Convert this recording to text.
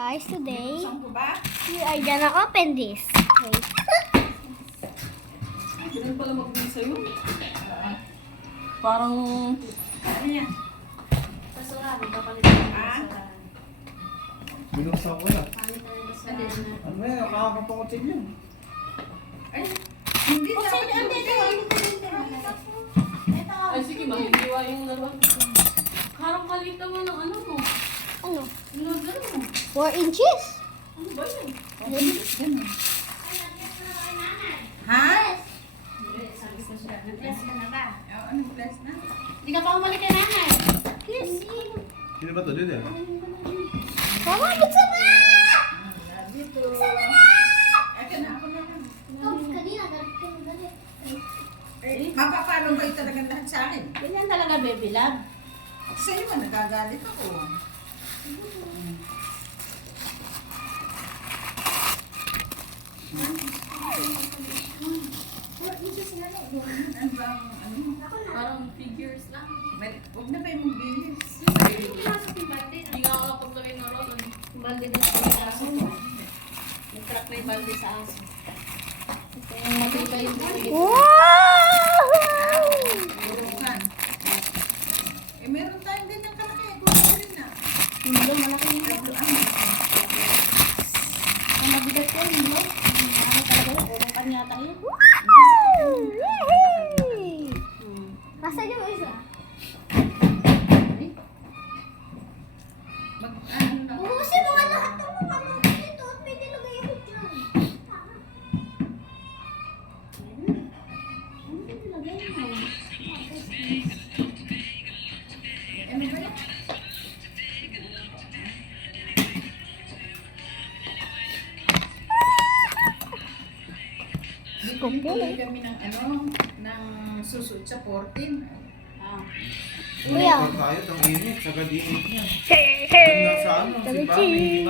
Guys, today, Saan ko ba? we are gonna open this. Okay. Ganun pala mag-big sa'yo. Parang... Ano yan? Basura, magpapalitan ng Ah? basura. Binuksan ko na. Palitan ng basura. Ano yan? Nakakapangutid yun. Ay, hindi Oh, dapat sa'yo, ito. Ay, sige, mahihiwa yung laruan ko. Karang kalita mo ng ano mo. Ano? Yung nagano mo. 4 inches? Ano ba yun? Ha? Sabi ko siya, nag-bless ka na ba? Ano bless na? Hindi ka pa umalik kay nanay. Yes. Sino ba to? Dito yan? Mama, buksan mo na! Dito. Eka na, ako na lang. Kanina, galit. Mapapalo ba ito talaga lahat sa akin? Ganyan talaga, baby love. Sa'yo ba nagagalit ako? Ano ba ang ano? Parang figures lang. Huwag na kayo magbihis. Hindi nga ako napaglagay ng roll. Balde na sa aso mo. Nag-crack na yung balde sa aso. Ito yung matibay yung balde. Wow! Burukan. Meron tayong ganyang kalaki. Kuha rin na. Hindi, malaki yung Pero ang ang mabigat ko, hindi. Ano talaga yun? Urong kanyata yun. Yay! Nasaan yung isa? ano na. Ubusin mo nga lahat ng mga dito at may nilagay ako dyan. Ano ba yan? Bibili kami ng ano, ng susud sa 14. Ah. Kuya. Tayo, ang init. Sagad init niya. Hey, Nasa ano, Sabi, si Bami.